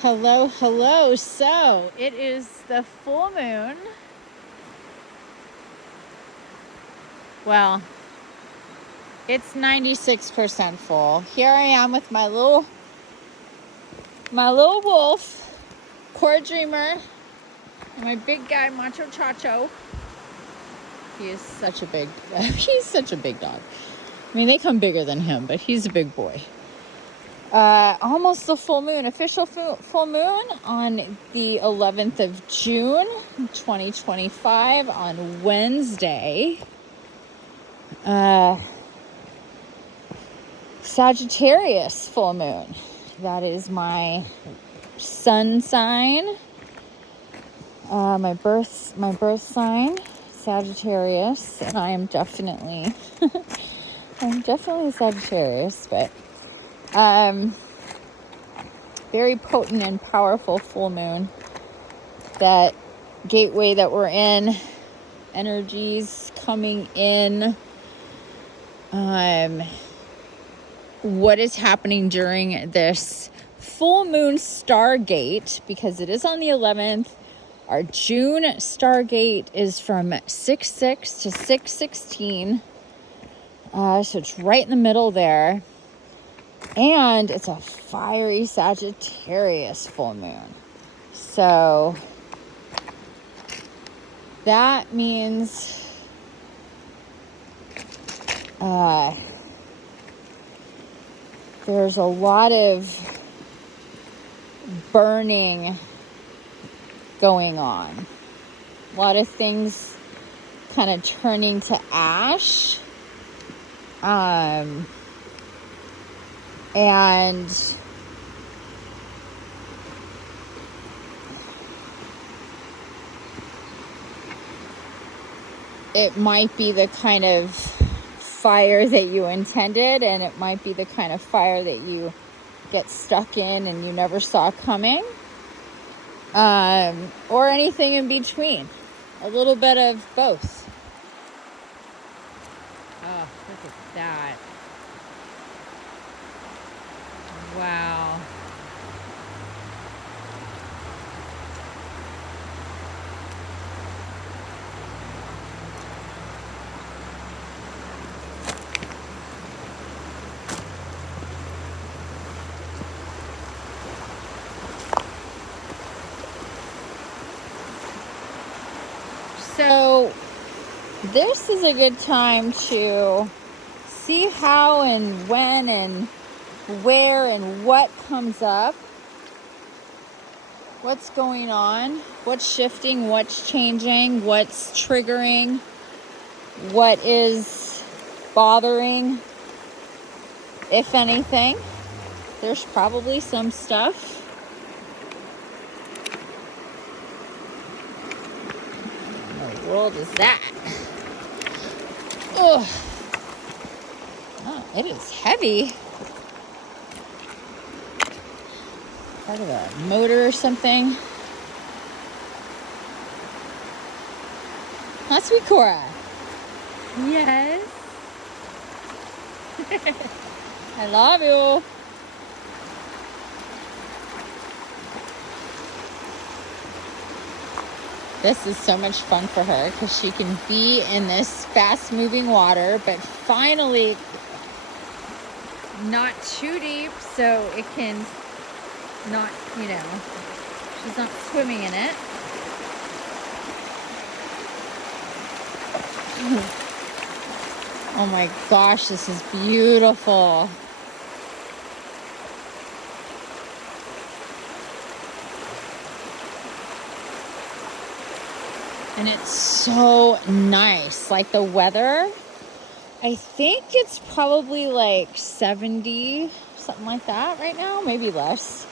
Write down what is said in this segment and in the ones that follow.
Hello, hello. So it is the full moon. Well, it's 96% full. Here I am with my little wolf, Cora Dreamer, and my big guy, Macho Chacho. He's such a big dog. I mean, they come bigger than him, but he's a big boy. Almost the full moon, official full moon on the 11th of June, 2025 on Wednesday. Sagittarius full moon. That is my sun sign. My birth sign, Sagittarius, and I am definitely Sagittarius, but very potent and powerful full moon. That gateway that we're in, energies coming in. What is happening during this full moon Stargate, because it is on the 11th. Our June Stargate is from 6/6 to 6/16. So it's right in the middle there. And it's a fiery Sagittarius full moon. So that means there's a lot of burning going on. A lot of things kind of turning to ash. And it might be the kind of fire that you intended, and it might be the kind of fire that you get stuck in and you never saw coming, or anything in between. A little bit of both. Oh, look at that. Wow. So this is a good time to see how and when and where and what comes up, what's going on, what's shifting, what's changing, what's triggering, what is bothering, if anything. There's probably some stuff. What in the world is that? Ugh. Oh, it is heavy. Part of a motor or something. Huh, sweet Cora? Yes. I love you. This is so much fun for her because she can be in this fast-moving water, but finally not too deep, so it can not, she's not swimming in it. Oh my gosh, this is beautiful. And it's so nice. Like the weather, I think it's probably like 70, something like that right now, maybe less.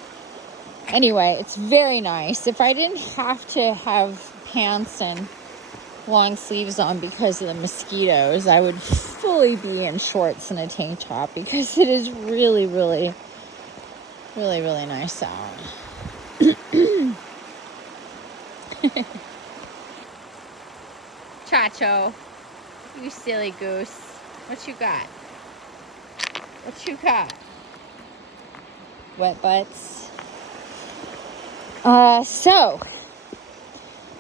Anyway, it's very nice. If I didn't have to have pants and long sleeves on because of the mosquitoes, I would fully be in shorts and a tank top because it is really, really, really, really nice out. Chacho, you silly goose. What you got? What you got? Wet butts. So,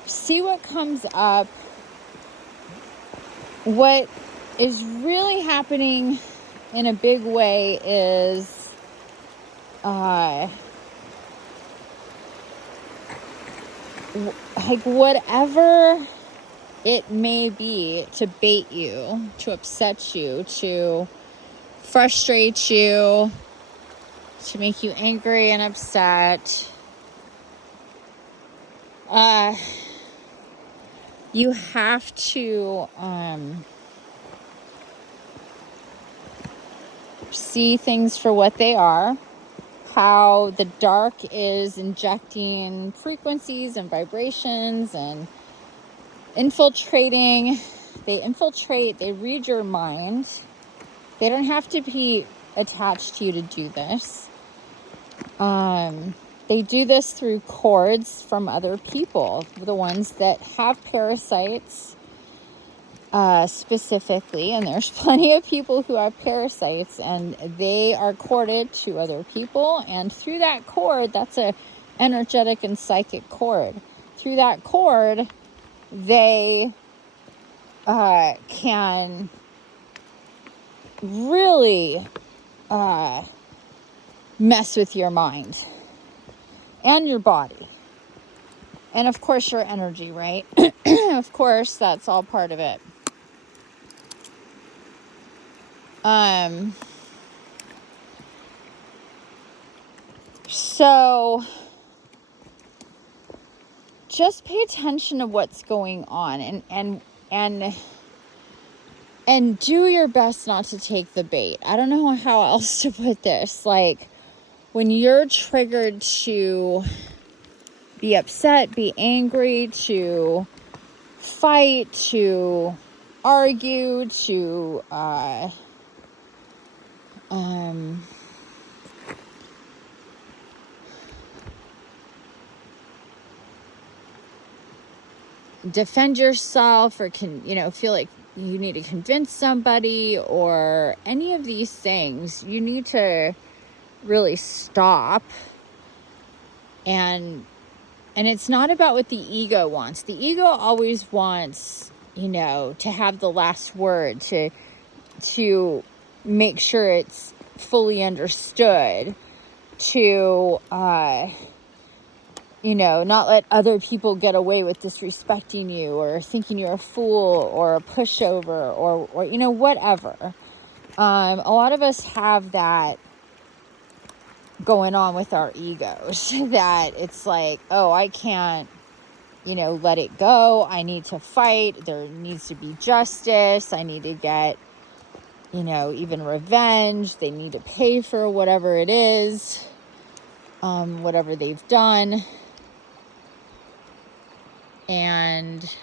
see what comes up. What is really happening in a big way is like whatever it may be to bait you, to upset you, to frustrate you, to make you angry and upset. You have to see things for what they are, how the dark is injecting frequencies and vibrations and infiltrating. They infiltrate, they read your mind. They don't have to be attached to you to do this. They do this through cords from other people, the ones that have parasites specifically, and there's plenty of people who have parasites, and they are corded to other people, and through that cord, that's a energetic and psychic cord. Through that cord, they can really mess with your mind and your body. And of course, your energy, right? Of course, that's all part of it. So just pay attention to what's going on and do your best not to take the bait. I don't know how else to put this. Like, when you're triggered to be upset, be angry, to fight, to argue, to defend yourself, or feel like you need to convince somebody, or any of these things, you need to really stop. And it's not about what the ego wants. The ego always wants, to have the last word, to make sure it's fully understood, to not let other people get away with disrespecting you, or thinking you're a fool, or a pushover, or whatever. A lot of us have that going on with our egos, that it's like, oh, I can't, let it go. I need to fight. There needs to be justice. I need to get, even revenge. They need to pay for whatever it is, whatever they've done. And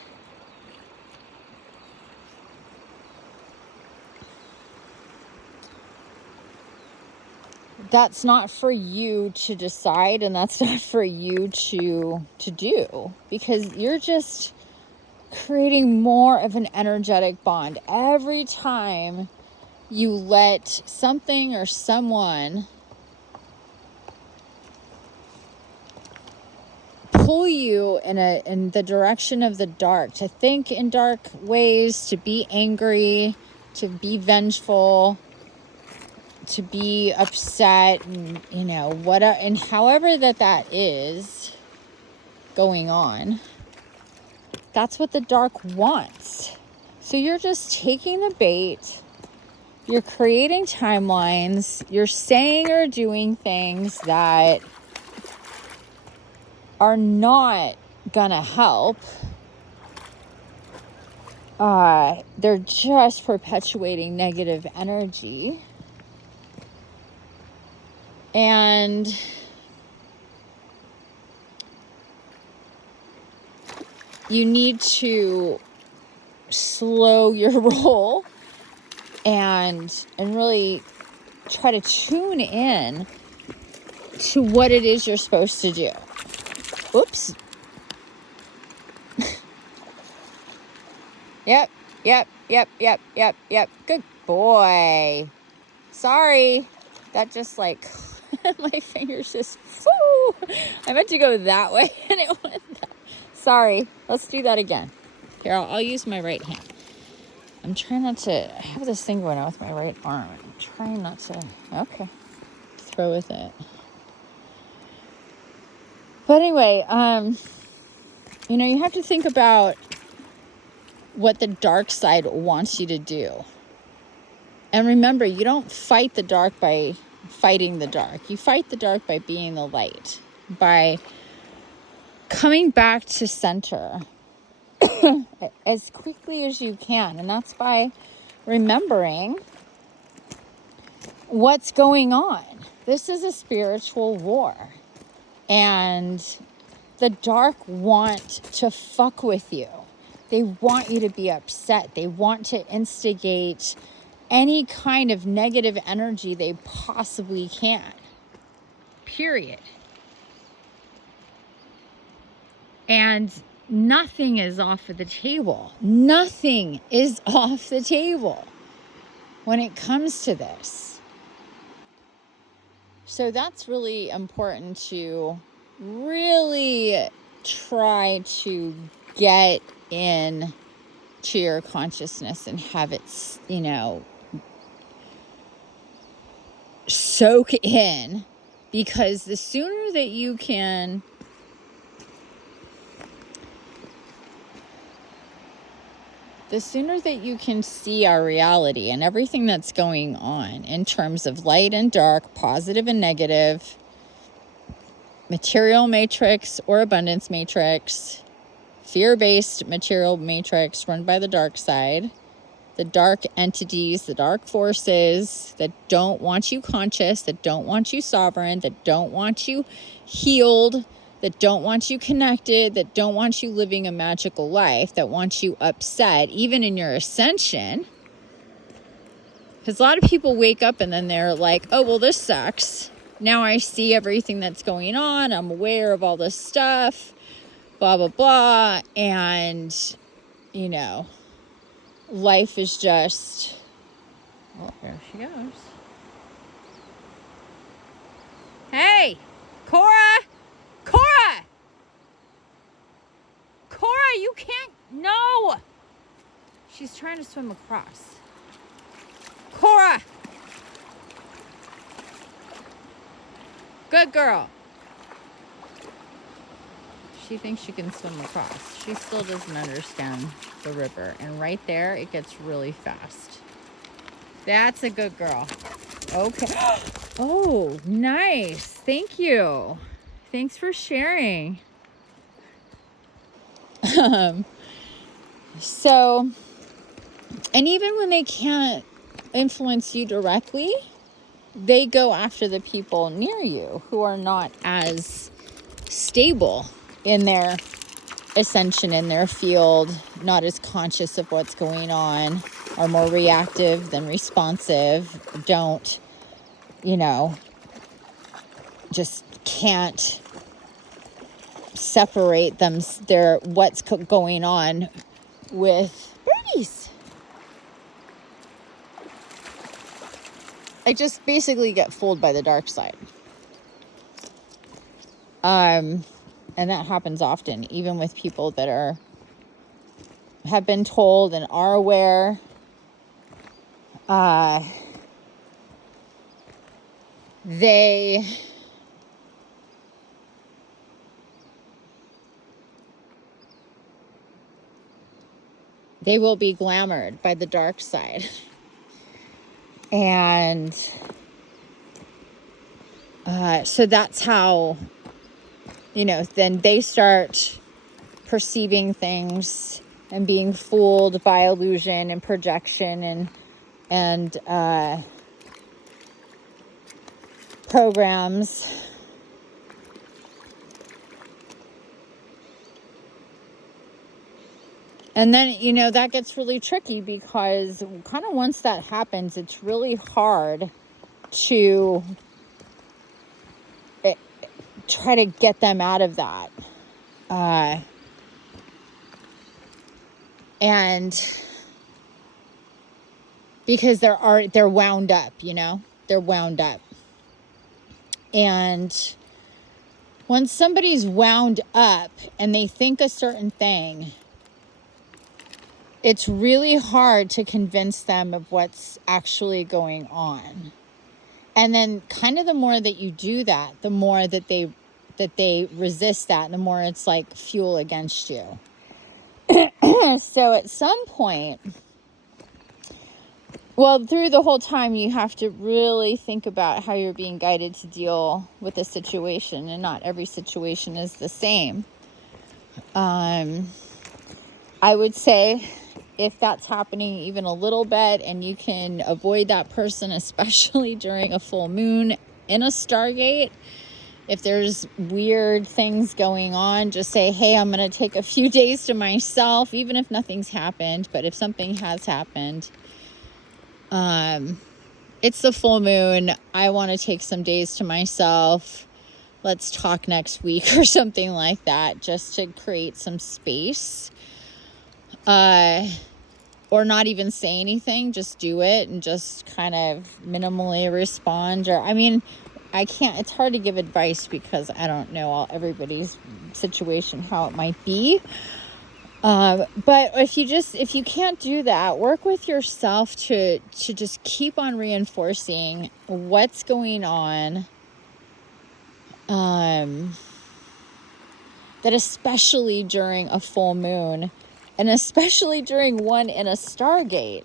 that's not for you to decide, and that's not for you to do, because you're just creating more of an energetic bond every time you let something or someone pull you in the direction of the dark, to think in dark ways, to be angry, to be vengeful, to be upset, and whatever, and however that is going on. That's what the dark wants. So you're just taking the bait. You're creating timelines. You're saying or doing things that are not gonna help. They're just perpetuating negative energy. And you need to slow your roll and really try to tune in to what it is you're supposed to do. Oops. Yep. Good boy. Sorry. That just My fingers just, whoo! I meant to go that way and it went that. Sorry, let's do that again. Here, I'll use my right hand. I'm trying not to, I have this thing going on with my right arm. I'm trying not to, okay, throw with it. But anyway, you know, you have to think about what the dark side wants you to do. And remember, you don't fight the dark by fighting the dark. You fight the dark by being the light, by coming back to center as quickly as you can. And that's by remembering what's going on. This is a spiritual war. And the dark want to fuck with you. They want you to be upset. They want to instigate any kind of negative energy they possibly can. Period. And nothing is off of the table. Nothing is off the table when it comes to this. So that's really important to really try to get in to your consciousness and have it, you know, soak in, because the sooner that you can see our reality and everything that's going on in terms of light and dark, positive and negative, material matrix or abundance matrix, fear-based material matrix run by the dark side, the dark entities, the dark forces that don't want you conscious, that don't want you sovereign, that don't want you healed, that don't want you connected, that don't want you living a magical life, that want you upset, even in your ascension. Because a lot of people wake up and then they're like, oh, well, this sucks. Now I see everything that's going on. I'm aware of all this stuff, blah, blah, blah. And, you know, life is just, oh, there she goes. Hey, Cora! Cora! Cora, you can't, no! She's trying to swim across. Cora! Good girl. She thinks she can swim across. She still doesn't understand the river. And right there, it gets really fast. That's a good girl. Okay. Oh, nice. Thank you. Thanks for sharing. So, and even when they can't influence you directly, they go after the people near you who are not as stable in their ascension, in their field, not as conscious of what's going on, are more reactive than responsive, don't, you know, just can't separate them, their what's going on with birdies. I just basically get fooled by the dark side. And that happens often, even with people that have been told and are aware. They will be glamored by the dark side. And so that's how, you know, then they start perceiving things and being fooled by illusion and projection and programs. And then, you know, that gets really tricky because kind of once that happens, it's really hard to try to get them out of that. And because they're wound up, you know, they're wound up. And when somebody's wound up and they think a certain thing, it's really hard to convince them of what's actually going on. And then kind of the more that you do that, the more that they resist that, and the more it's like fuel against you. So at some point, well, through the whole time, you have to really think about how you're being guided to deal with a situation, and not every situation is the same. I would say if that's happening even a little bit and you can avoid that person, especially during a full moon in a Stargate, if there's weird things going on, just say, hey, I'm going to take a few days to myself, even if nothing's happened. But if something has happened, it's the full moon. I want to take some days to myself. Let's talk next week or something like that, just to create some space. Or not even say anything, just do it and just kind of minimally respond. Or, I mean, it's hard to give advice because I don't know everybody's situation, how it might be. But if you can't do that, work with yourself to just keep on reinforcing what's going on. That especially during a full moon, and especially during one in a Stargate,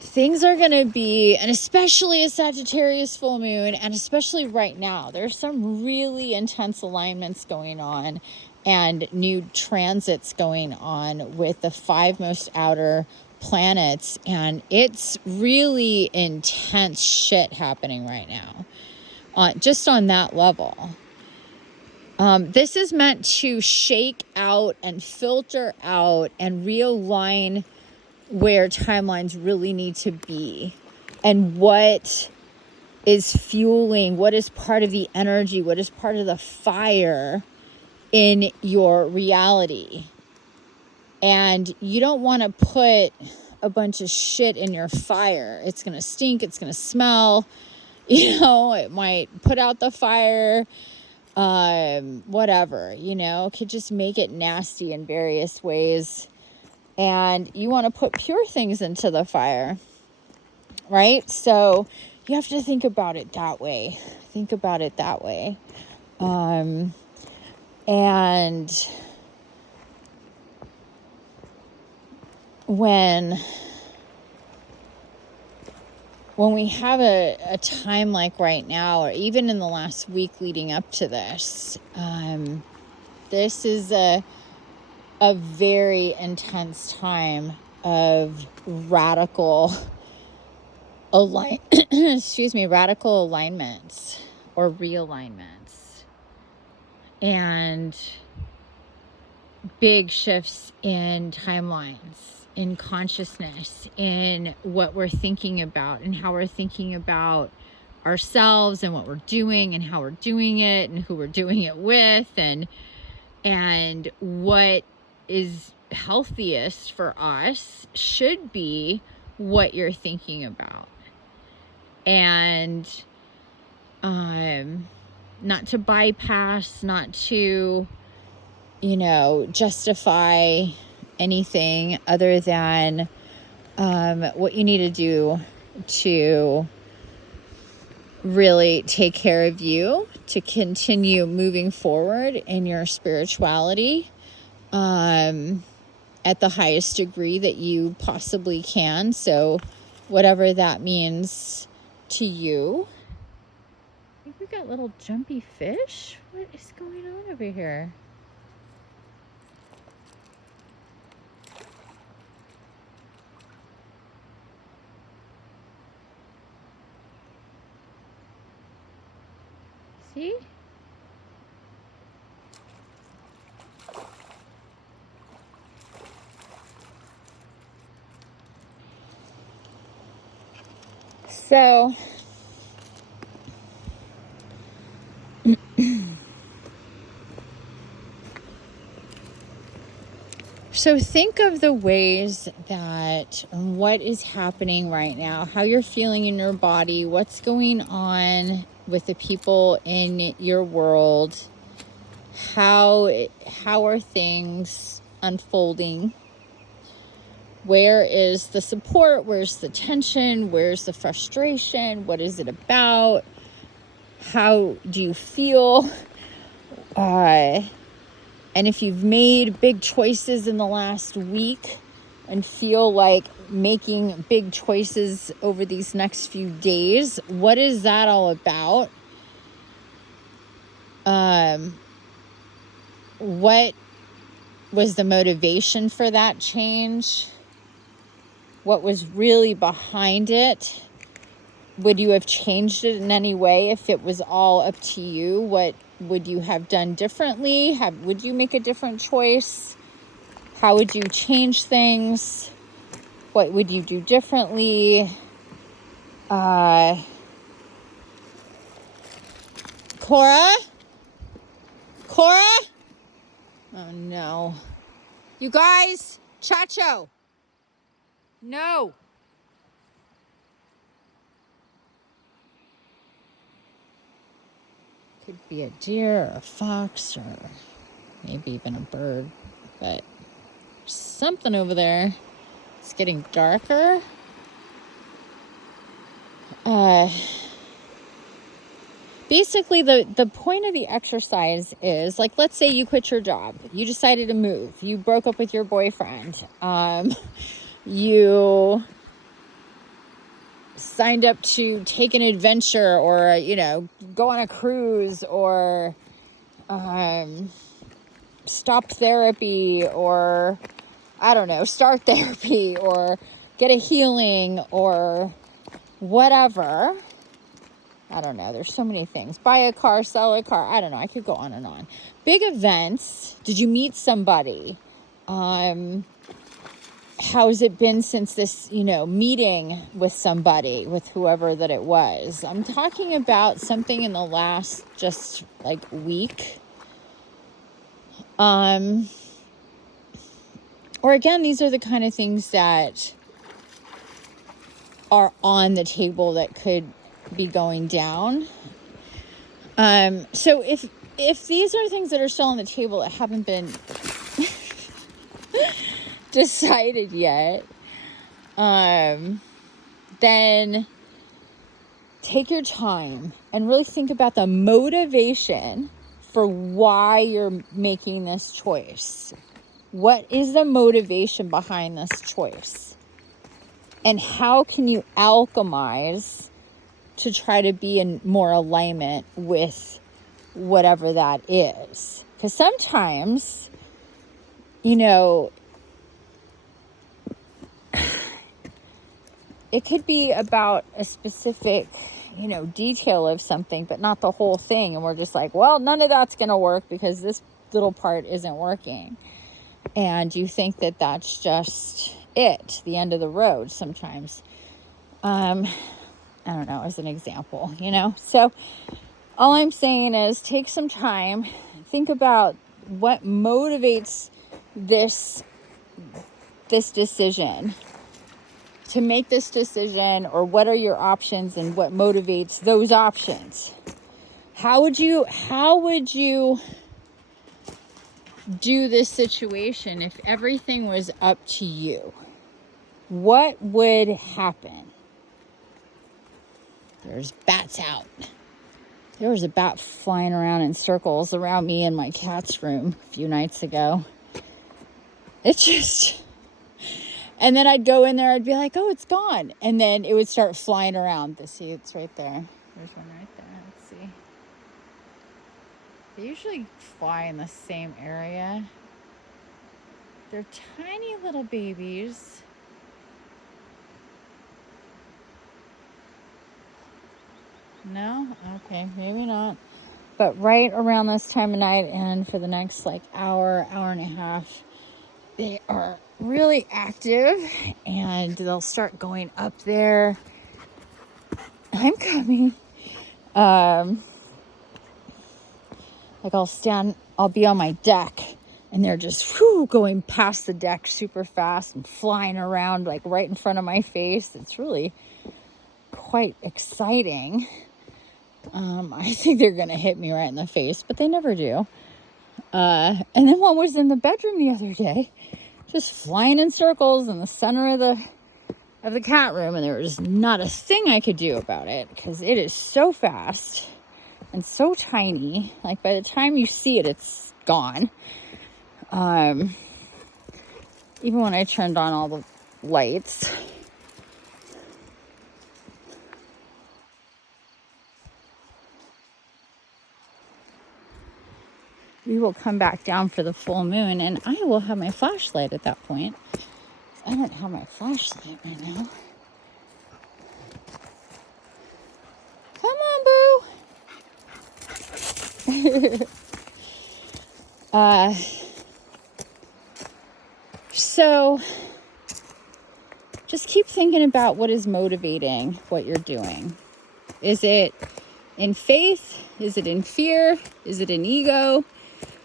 things are going to be, and especially a Sagittarius full moon, and especially right now, there's some really intense alignments going on and new transits going on with the 5 most outer planets, and it's really intense shit happening right now, just on that level. This is meant to shake out and filter out and realign where timelines really need to be, and what is fueling, what is part of the energy, what is part of the fire in your reality. And you don't want to put a bunch of shit in your fire. It's going to stink, it's going to smell, it might put out the fire. Whatever, could just make it nasty in various ways. And you want to put pure things into the fire, right? So you have to think about it that way. And when we have a time like right now, or even in the last week leading up to this, this is a very intense time of radical alignments or realignments, and big shifts in timelines, in consciousness, in what we're thinking about and how we're thinking about ourselves and what we're doing and how we're doing it and who we're doing it with, and what is healthiest for us should be what you're thinking about. And not to bypass, not to justify anything other than what you need to do to really take care of you, to continue moving forward in your spirituality at the highest degree that you possibly can. So whatever that means to you. I think we've got little jumpy fish. What is going on over here? See? So think of the ways that what is happening right now, how you're feeling in your body, what's going on with the people in your world? How are things unfolding? Where is the support? Where's the tension? Where's the frustration? What is it about? How do you feel? And if you've made big choices in the last week and feel like making big choices over these next few days, what is that all about? What was the motivation for that change? What was really behind it? Would you have changed it in any way if it was all up to you? What would you have done differently? Would you make a different choice? How would you change things? What would you do differently? Cora? Cora? Oh no. You guys, Chacho. No. Could be a deer or a fox or maybe even a bird, but there's something over there. It's getting darker. Basically, the point of the exercise is, like, let's say you quit your job. You decided to move. You broke up with your boyfriend. You signed up to take an adventure or, go on a cruise or stop therapy or, I don't know, start therapy or get a healing or whatever. I don't know. There's so many things. Buy a car, sell a car. I don't know. I could go on and on. Big events. Did you meet somebody? How's it been since this, meeting with somebody, with whoever that it was? I'm talking about something in the last just like week. Or again, these are the kind of things that are on the table that could be going down. So if these are things that are still on the table that haven't been decided yet, then take your time and really think about the motivation for why you're making this choice. What is the motivation behind this choice? And how can you alchemize to try to be in more alignment with whatever that is? Because sometimes, it could be about a specific, detail of something, but not the whole thing. And we're just like, well, none of that's going to work because this little part isn't working. And you think that that's just it, the end of the road sometimes. I don't know, as an example, So all I'm saying is take some time, think about what motivates this decision, to make this decision, or what are your options and what motivates those options. How would you do this situation if everything was up to you? What would happen? There's bats out. There was a bat flying around in circles around me in my cat's room a few nights ago. And then I'd go in there, I'd be like, oh, it's gone. And then it would start flying around. See, it's right there. There's one right there. Let's see. They usually fly in the same area. They're tiny little babies. No? Okay, maybe not. But right around this time of night and for the next hour and a half, they are really active and they'll start going up there. I'm coming. I'll be on my deck and they're just going past the deck super fast and flying around right in front of my face. It's really quite exciting. I think they're going to hit me right in the face, but they never do. And then one was in the bedroom the other day, just flying in circles in the center of the cat room, and there was not a thing I could do about it because it is so fast and so tiny. Like by the time you see it, it's gone. Even when I turned on all the lights. We will come back down for the full moon, and I will have my flashlight at that point. I don't have my flashlight right now. Come on, boo. So just keep thinking about what is motivating what you're doing. Is it in faith? Is it in fear? Is it in ego?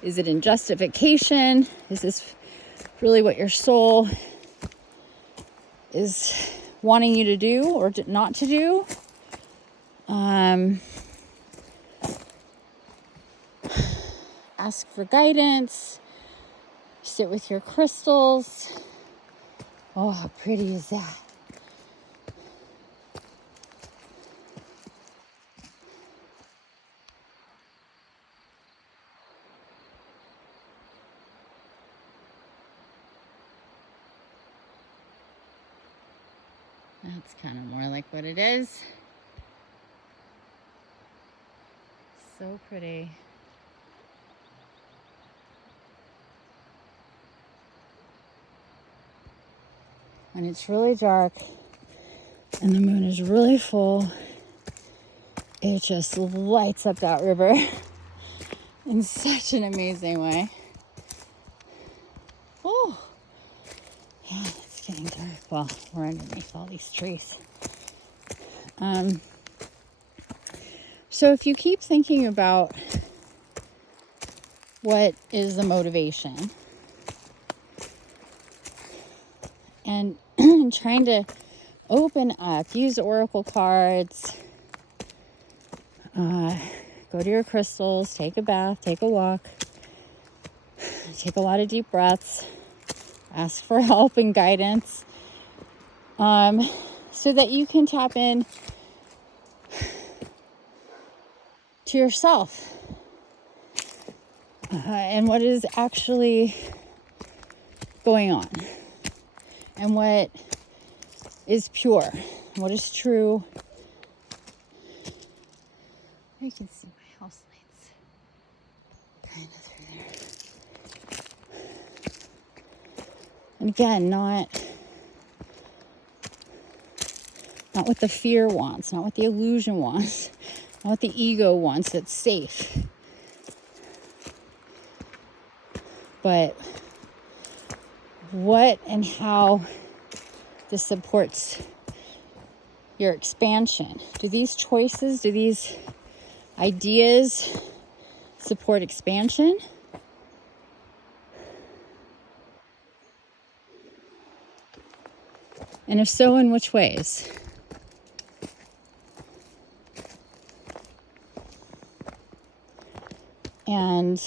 Is it in justification? Is this really what your soul is wanting you to do or not to do? Ask for guidance. Sit with your crystals. Oh, how pretty is that? That's kind of more like what it is. So pretty. When it's really dark and the moon is really full, it just lights up that river in such an amazing way. Oh, yeah, it's getting dark. Well, we're underneath all these trees. So if you keep thinking about what is the motivation and trying to open up, use oracle cards, go to your crystals, take a bath, take a walk, take a lot of deep breaths, ask for help and guidance, so that you can tap in to yourself and what is actually going on and what is pure, what is true. You can see my house lights kind of through there. And again, not what the fear wants, not what the illusion wants, not what the ego wants that's safe, but what and how this supports your expansion. Do these choices, do these ideas support expansion? And if so, in which ways? And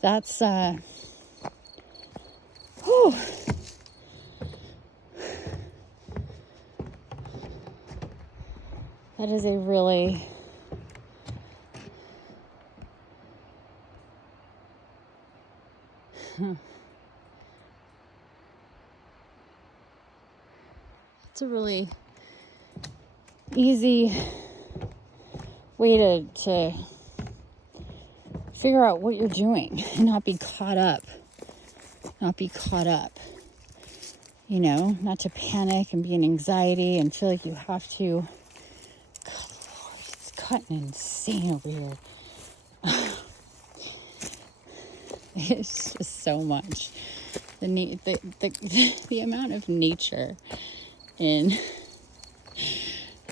that's that is a really it's a really easy way to figure out what you're doing and not be caught up, you know, not to panic and be in anxiety and feel like you have to. God, Lord, it's cutting insane over here. It's just so much. The amount of nature in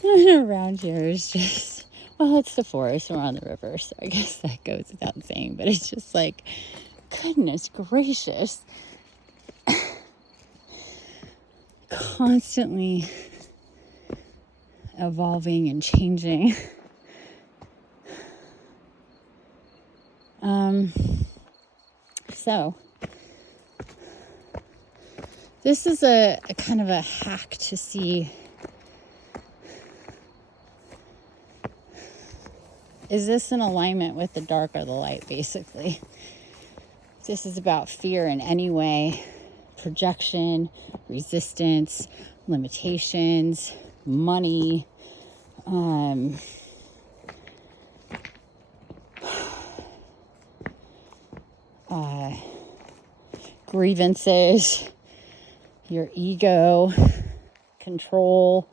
around here is just, well, it's the forest, we're on the river, so I guess that goes without saying, but it's just like, goodness gracious. constantly evolving and changing. So this is a kind of a hack to see, is this in alignment with the dark or the light, basically. This is about fear in any way, projection, resistance, limitations, money, grievances, your ego, control,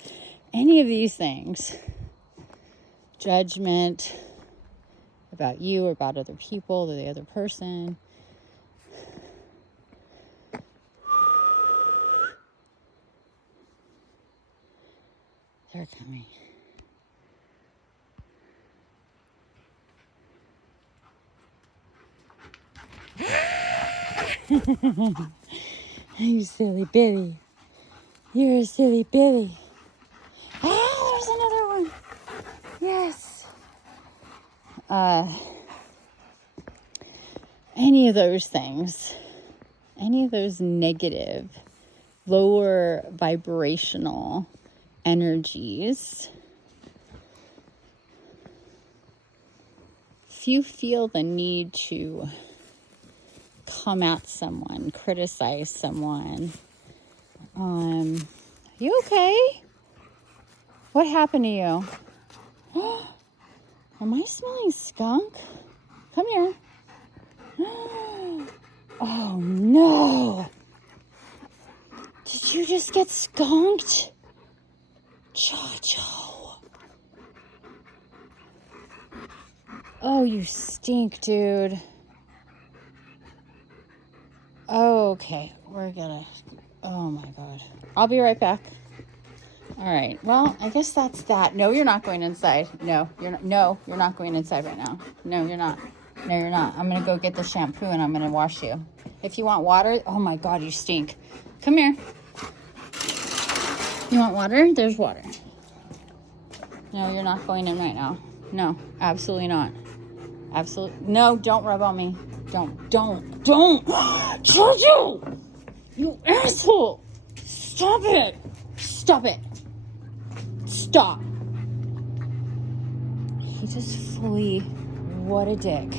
any of these things, judgment about you or about other people or the other person. They're coming. You silly Billy. You're a silly Billy. Oh, there's another one. Yes. Any of those things, any of those negative, lower vibrational energies, if you feel the need to come at someone, criticize someone, are you okay? What happened to you? Am I smelling skunk? Come here. Oh no. Did you just get skunked? Chacho. Oh, you stink, dude. Okay, we're gonna... Oh my God. I'll be right back. All right. Well, I guess that's that. No, you're not going inside. No, you're not. No, you're not going inside right now. No, you're not. No, you're not. I'm going to go get the shampoo and I'm going to wash you. If you want water... Oh my God, you stink. Come here. You want water? There's water. No, you're not going in right now. No, absolutely not. Absolutely. No, don't rub on me. Don't. Chacho! You asshole! Stop it! Stop it! Stop. He just fully... What a dick.